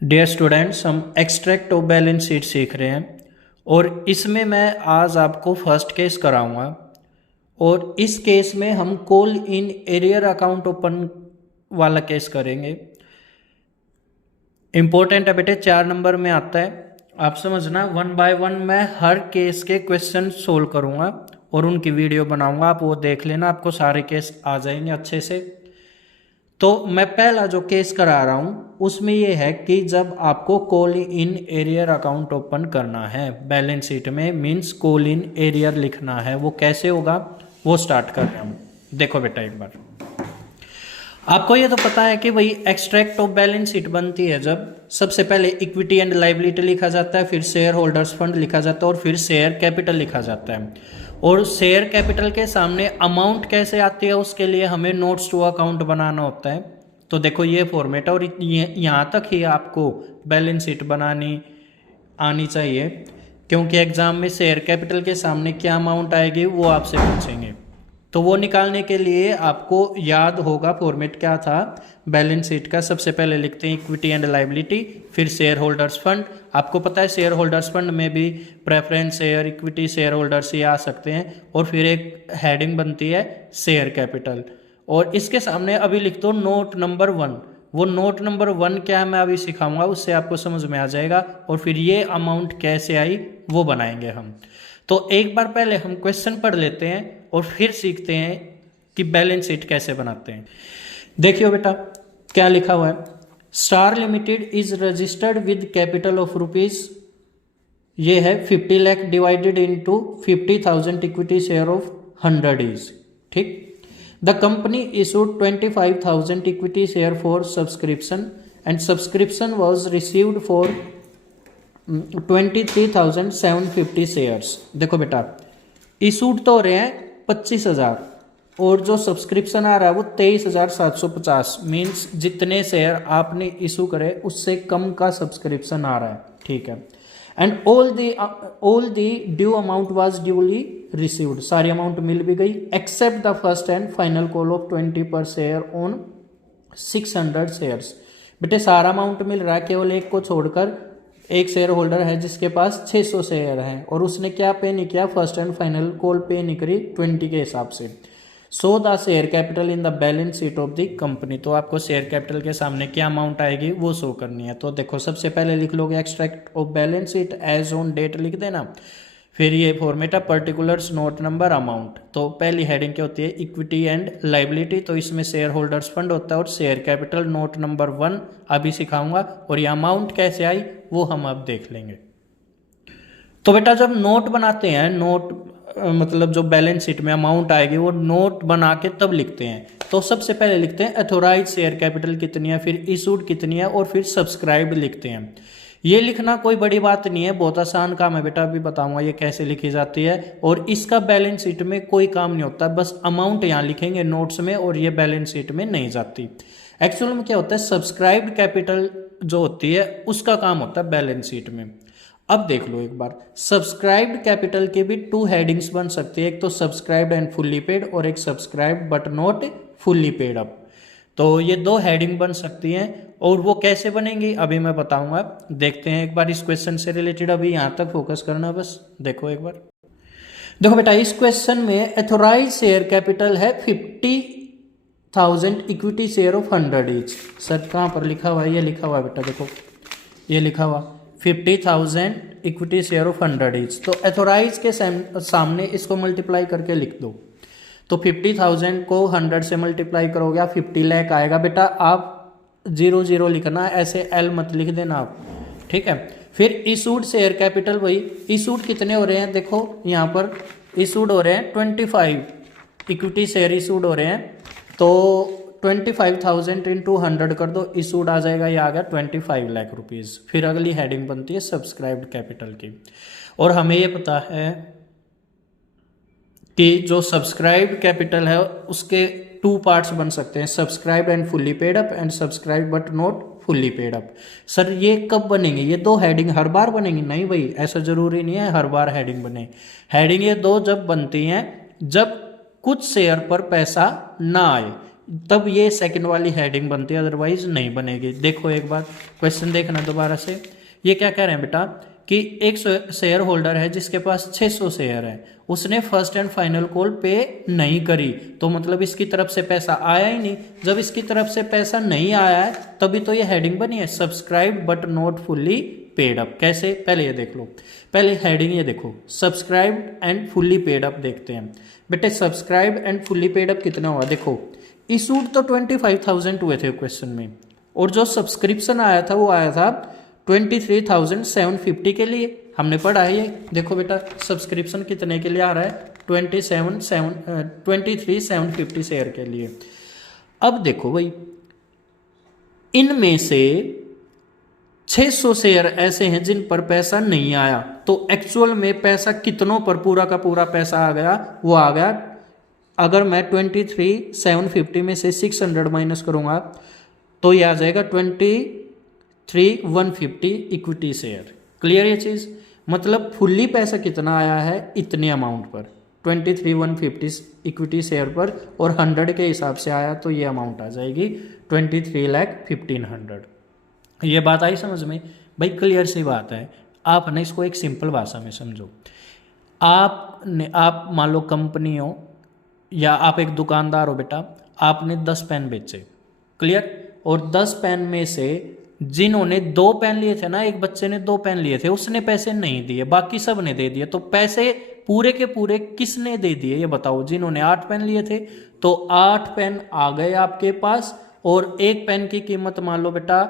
Dear students, हम extract of balance sheet सीख रहे हैं और इसमें मैं आज आपको फर्स्ट केस कराऊंगा। और इस केस में हम call in arrear account open वाला केस करेंगे। इम्पोर्टेंट है बेटे, 4 नंबर में आता है। आप समझना, 1 बाय 1 मैं हर केस के क्वेश्चन सोल्व करूंगा और उनकी वीडियो बनाऊंगा। आप वो देख लेना, आपको सारे केस आ जाएंगे अच्छे से। तो मैं पहला जो केस करा रहा हूं उसमें ये है कि जब आपको call in arrear account open करना है बैलेंस शीट में, मींस कॉल इन एरियर लिखना है, वो कैसे होगा वो स्टार्ट कर रहा हूं। देखो बेटा, एक बार आपको ये तो पता है कि भाई एक्सट्रैक्ट ऑफ बैलेंस शीट बनती है जब सबसे पहले इक्विटी एंड लाइबिलिटी लिखा जाता है, फिर शेयर होल्डर्स फंड लिखा जाता है और फिर शेयर कैपिटल लिखा जाता है। और शेयर कैपिटल के सामने अमाउंट कैसे आती है उसके लिए हमें नोट्स टू अकाउंट बनाना होता है। तो देखो ये फॉर्मेट है और यहाँ तक ही आपको बैलेंस शीट बनानी आनी चाहिए, क्योंकि एग्जाम में शेयर कैपिटल के सामने क्या अमाउंट आएगी वो आपसे पूछेंगे। तो वो निकालने के लिए आपको याद होगा फॉर्मेट क्या था बैलेंस शीट का। सबसे पहले लिखते हैं इक्विटी एंड लाइबिलिटी, फिर शेयर होल्डर्स फंड। आपको पता है शेयर होल्डर्स फंड में भी preference share, equity share holders ये आ सकते हैं। और फिर एक हेडिंग बनती है शेयर कैपिटल, और इसके सामने अभी लिख दो नोट नंबर 1। वो नोट नंबर 1 क्या है मैं अभी सिखाऊंगा, उससे आपको समझ में आ जाएगा। और फिर ये अमाउंट कैसे आई वो बनाएंगे हम। तो एक बार पहले हम क्वेश्चन पढ़ लेते हैं और फिर सीखते हैं कि बैलेंस शीट कैसे बनाते हैं। देखियो बेटा क्या लिखा हुआ है, star limited is registered with capital of rupees, ये है 50 lakh divided into 50,000 equity share of 100 is ठीक। The company issued 25,000 equity share for subscription and subscription was received for 23,750 shares. देखो बेटा, इशूड तो हो रहे हैं 25,000 और जो सब्सक्रिप्शन आ रहा है वो 23,750, मीन्स जितने शेयर आपने इशू करे उससे कम का सब्सक्रिप्शन आ रहा है, ठीक है। And all the due amount was duly received, सारी अमाउंट मिल भी गई except the first and final call of 20 पर शेयर ऑन 600 शेयर्स। बेटे सारा अमाउंट मिल रहा है, केवल एक को छोड़कर। एक शेयर होल्डर है जिसके पास 600 शेयर हैं और उसने क्या पे नहीं किया, फर्स्ट एंड फाइनल कॉल पे नहीं करी 20 के हिसाब से। So the share capital in the balance sheet of the company, तो आपको शेयर कैपिटल के सामने क्या अमाउंट आएगी वो शो करनी है। तो देखो सबसे पहले लिख लोगे extract of balance sheet as on date लिख देना, फिर ये फॉर्मेट है पर्टिकुलर्स नोट नंबर अमाउंट। तो पहली हेडिंग क्या होती है, इक्विटी एंड लाइबिलिटी, तो इसमें शेयर होल्डर्स फंड होता है और शेयर कैपिटल नोट नंबर 1 अभी सिखाऊंगा। और ये अमाउंट कैसे आई वो हम अब देख लेंगे। तो बेटा जब नोट बनाते हैं, नोट मतलब जो बैलेंस शीट में अमाउंट आएगी वो नोट बना के तब लिखते हैं। तो सबसे पहले लिखते हैं अथोराइज शेयर कैपिटल कितनी है, फिर इशूड कितनी है और फिर सब्सक्राइब्ड लिखते हैं। ये लिखना कोई बड़ी बात नहीं है, बहुत आसान काम है बेटा, अभी बताऊंगा ये कैसे लिखी जाती है। और इसका बैलेंस शीट में कोई काम नहीं होता, बस अमाउंट यहाँ लिखेंगे नोट्स में और ये बैलेंस शीट में नहीं जाती। एक्चुअल में क्या होता है, सब्सक्राइब्ड कैपिटल जो होती है उसका काम होता है बैलेंस शीट में। अब देख लो एक बार, सब्सक्राइब्ड कैपिटल के भी 2 हेडिंग्स बन सकती है, एक तो सब्सक्राइब्ड एंड फुल्ली पेड और एक subscribed but not fully paid up. तो ये 2 हेडिंग बन सकती हैं और वो कैसे बनेंगी अभी मैं बताऊंगा। देखते हैं एक बार इस क्वेश्चन से रिलेटेड, अभी यहाँ तक फोकस करना बस। देखो एक बार, देखो बेटा इस क्वेश्चन में एथोराइज शेयर कैपिटल है 50,000 equity share of 100 each. Sir कहाँ पर लिखा हुआ है, ये लिखा हुआ है बेटा, देखो ये लिखा हुआ 50,000 इक्विटी शेयर ऑफ 100 ईच। तो एथोराइज के सामने इसको मल्टीप्लाई करके लिख दो। तो 50,000 को 100 से मल्टीप्लाई करोगे 50 लाख आएगा। बेटा आप 00 लिखना, ऐसे एल मत लिख देना आप, ठीक है। फिर इशूड शेयर कैपिटल, वही इशूड कितने हो रहे हैं, देखो यहाँ पर इशूड हो रहे हैं 25 इक्विटी शेयर इशूड हो रहे हैं। तो 25,000 इंटू 100 कर दो, इशूड आ जाएगा, ये आ गया 25 लाख रुपीज़। फिर अगली हेडिंग बनती है सब्सक्राइब्ड कैपिटल की। और हमें ये पता है कि जो सब्सक्राइब्ड कैपिटल है उसके 2 पार्ट्स बन सकते हैं, subscribed and fully paid up and subscribed but not fully paid up. Sir ये कब बनेंगे, ये 2 हेडिंग हर बार बनेंगी? नहीं भाई, ऐसा जरूरी नहीं है हर बार हेडिंग बने। हेडिंग ये 2 जब बनती हैं जब कुछ शेयर पर पैसा ना आए, तब ये सेकंड वाली हेडिंग बनती है, अदरवाइज नहीं बनेगी। देखो एक बार क्वेश्चन देखना दोबारा से। ये क्या कह रहे हैं बेटा कि एक शेयर होल्डर है जिसके पास 600 शेयर है, उसने फर्स्ट एंड फाइनल कॉल पे नहीं करी, तो मतलब इसकी तरफ से पैसा आया ही नहीं। जब इसकी तरफ से पैसा नहीं आया है तभी तो ये हेडिंग बनी है, subscribe but not fully paid up. कैसे, पहले ये देख लो, पहले हेडिंग ये देखो, subscribe and fully paid up देखते हैं। बेटे subscribe and fully paid up कितना हुआ, देखो इशूड तो 25,000 हुए थे क्वेश्चन में, और जो सब्सक्रिप्शन आया था वो आया था 23,750 के लिए। हमने पढ़ा है ये, देखो बेटा सब्सक्रिप्शन कितने के लिए आ रहा है, 23,750 शेयर के लिए। अब देखो भाई, इनमें से 600 शेयर ऐसे हैं जिन पर पैसा नहीं आया, तो एक्चुअल में पैसा कितनों पर पूरा का पूरा पैसा आ गया, वो आ गया, अगर मैं 23,750 में से 600 माइनस करूंगा तो ये आ जाएगा 23,150 इक्विटी शेयर। क्लियर ये चीज़, मतलब फुल्ली पैसा कितना आया है, इतने अमाउंट पर 23,150 इक्विटी शेयर पर, और 100 के हिसाब से आया तो ये अमाउंट आ जाएगी 23,15,000। ये बात आई समझ में भाई, क्लियर सी बात है। आप ना इसको एक सिंपल भाषा में समझो। आप मान लो कंपनी हो या आप एक दुकानदार हो बेटा, आपने 10 पेन बेचे, क्लियर, और 10 पेन में से जिन्होंने 2 पेन लिए थे ना, एक बच्चे ने 2 पेन लिए थे, उसने पैसे नहीं दिए, बाकी सब ने दे दिए, तो पैसे पूरे के पूरे किसने दे दिए ये बताओ। जिन्होंने 8 पेन लिए थे तो 8 पेन आ गए आपके पास, और एक पेन की कीमत मान लो बेटा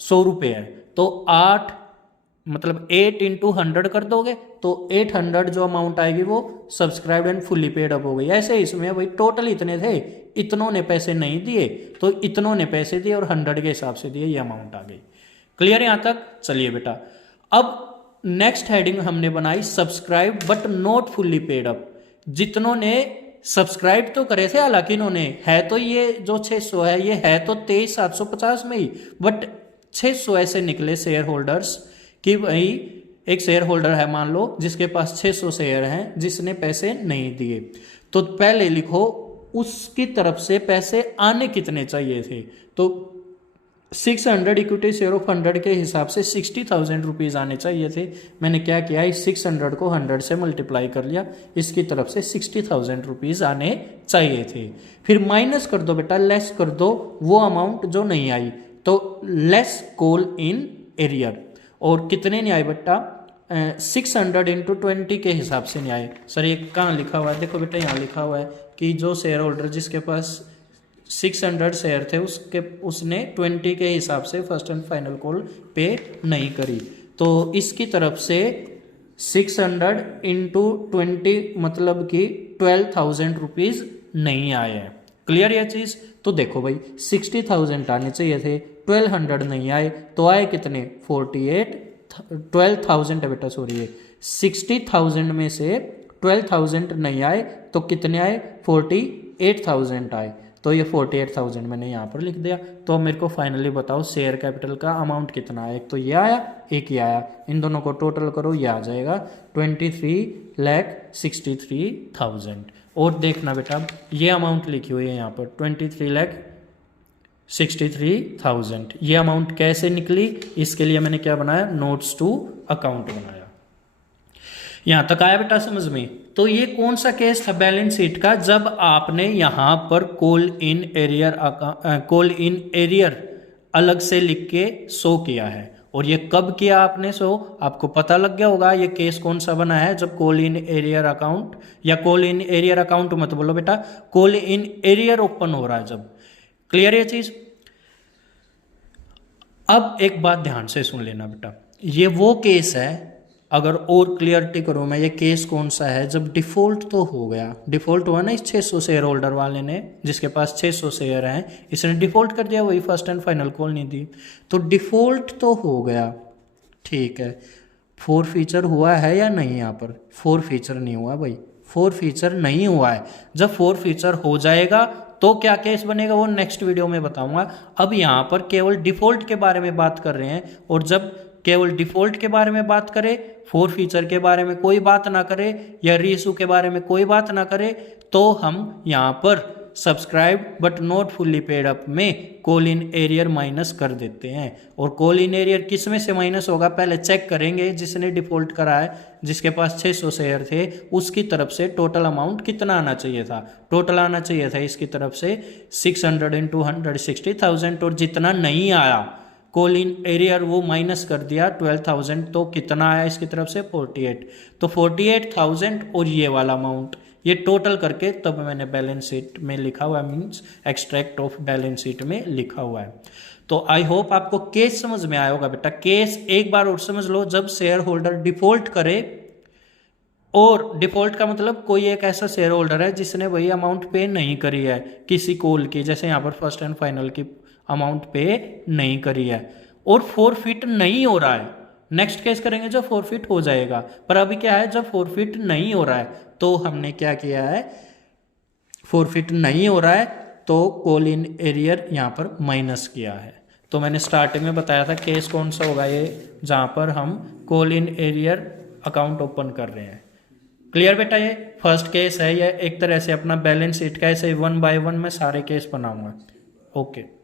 100 रुपये है, तो 8 मतलब 8 इंटू 100 कर दोगे तो 800 जो अमाउंट आएगी वो subscribe and fully paid up हो गई। ऐसे इसमें भाई टोटल इतने थे, इतनों ने पैसे नहीं दिए तो इतनों ने पैसे दिए और 100 के हिसाब से दिए, ये अमाउंट आ गई। क्लियर यहाँ तक, चलिए बेटा अब नेक्स्ट हेडिंग हमने बनाई subscribe but not fully paid up. जितनों ने सब्सक्राइब तो करे थे, हालांकि इन्होंने, है तो ये जो 600 है ये है तो 23,750 में ही, बट 600 ऐसे निकले शेयर होल्डर्स कि भाई एक शेयर होल्डर है मान लो जिसके पास 600 शेयर हैं जिसने पैसे नहीं दिए, तो पहले लिखो उसकी तरफ से पैसे आने कितने चाहिए थे, तो 600 इक्विटी शेयर ऑफ 100 के हिसाब से 60,000 रुपीज़ आने चाहिए थे। मैंने क्या किया, इस 600 को 100 से मल्टीप्लाई कर लिया, इसकी तरफ से 60,000 रुपीज़ आने चाहिए थे। फिर माइनस कर दो बेटा, लेस कर दो वो अमाउंट जो नहीं आई, तो लेस कॉल इन एरियर, और कितने नहीं आए बेटा 600 इंटू 20 के हिसाब से नहीं आए। सर ये कहाँ लिखा हुआ है, देखो बेटा यहाँ लिखा हुआ है कि जो शेयर होल्डर जिसके पास 600 शेयर थे उसने 20 के हिसाब से फर्स्ट एंड फाइनल कॉल पे नहीं करी, तो इसकी तरफ से 600 इंटू 20 मतलब कि 12,000 रुपीज़ नहीं आए हैं। क्लियर यह चीज़, तो देखो भाई 60,000 आने चाहिए थे, 1200 नहीं आए, तो आए कितने 12,000 है बेटा, सॉरी 60,000 में से 12,000 नहीं आए तो कितने आए 48,000 आए, तो ये 48,000 मैंने यहाँ पर लिख दिया। तो अब मेरे को फाइनली बताओ शेयर कैपिटल का अमाउंट कितना है, एक तो ये आया एक ये आया, इन दोनों को टोटल करो, ये आ जाएगा 23,63,000। और देखना बेटा ये अमाउंट लिखी हुई है यहाँ पर 23,63,000, ये अमाउंट कैसे निकली, इसके लिए मैंने क्या बनाया, नोट्स टू अकाउंट बनाया। यहाँ तक आया बेटा समझ में। तो ये कौन सा केस था बैलेंस शीट का, जब आपने यहाँ पर कॉल इन एरियर अलग से लिख के शो किया है, और ये कब किया आपने शो, आपको पता लग गया होगा ये केस कौन सा बना है, जब कॉल इन एरियर अकाउंट, या कॉल इन एरियर अकाउंट मत बोलो बेटा, कॉल इन एरियर ओपन हो रहा है जब। क्लियर ये चीज। अब एक बात ध्यान से सुन लेना बेटा, ये वो केस है, अगर और क्लियरिटी करूँ मैं, ये केस कौन सा है जब डिफॉल्ट तो हो गया, डिफॉल्ट हुआ ना इस 600 शेयर होल्डर वाले ने, जिसके पास 600 शेयर हैं इसने डिफॉल्ट कर दिया, वही फर्स्ट एंड फाइनल कॉल नहीं दी, तो डिफॉल्ट तो हो गया, ठीक है, फोर फीचर हुआ है या नहीं, यहाँ पर फोर फीचर नहीं हुआ भाई, फोर फीचर नहीं हुआ है। जब फोर फीचर हो जाएगा तो क्या केस बनेगा वो नेक्स्ट वीडियो में बताऊंगा। अब यहाँ पर केवल डिफॉल्ट के बारे में बात कर रहे हैं, और जब केवल डिफॉल्ट के बारे में बात करें, फोर फीचर के बारे में कोई बात ना करें या रीइशू के बारे में कोई बात ना करें, तो हम यहाँ पर subscribe but not fully paid up में कॉल इन एरियर माइनस कर देते हैं। और कॉल इन एरियर किस में से माइनस होगा, पहले चेक करेंगे जिसने डिफॉल्ट करा है, जिसके पास 600 शेयर थे उसकी तरफ से टोटल अमाउंट कितना आना चाहिए था। टोटल आना चाहिए था इसकी तरफ से 600 into 160,000 और जितना नहीं आया कॉल इन एरियर वो माइनस कर दिया 12,000, तो कितना आया इसकी तरफ से 48। तो 48,000 और ये वाला अमाउंट ये टोटल करके तब मैंने बैलेंस शीट में लिखा हुआ है, means extract of balance sheet में लिखा हुआ है। तो आई होप आपको केस समझ में आया होगा बेटा। केस एक बार और समझ लो, जब शेयर होल्डर डिफॉल्ट करे, और डिफॉल्ट का मतलब कोई एक ऐसा शेयर होल्डर है जिसने वही अमाउंट पे नहीं करी है किसी कॉल की, जैसे यहाँ पर फर्स्ट एंड फाइनल की अमाउंट पे नहीं करी है और फॉरफिट नहीं हो रहा है। नेक्स्ट केस करेंगे जब फॉरफिट हो जाएगा, पर अभी क्या है जब फॉरफिट नहीं हो रहा है तो हमने क्या किया है, फॉरफिट नहीं हो रहा है तो कॉल इन एरियर यहाँ पर माइनस किया है। तो मैंने स्टार्टिंग में बताया था केस कौन सा होगा ये, जहाँ पर हम call in arrear account open कर रहे हैं। क्लियर बेटा, ये फर्स्ट केस है, ये एक तरह से अपना बैलेंस शीट का ऐसे 1 by 1 में सारे केस बनाऊंगा। ओके।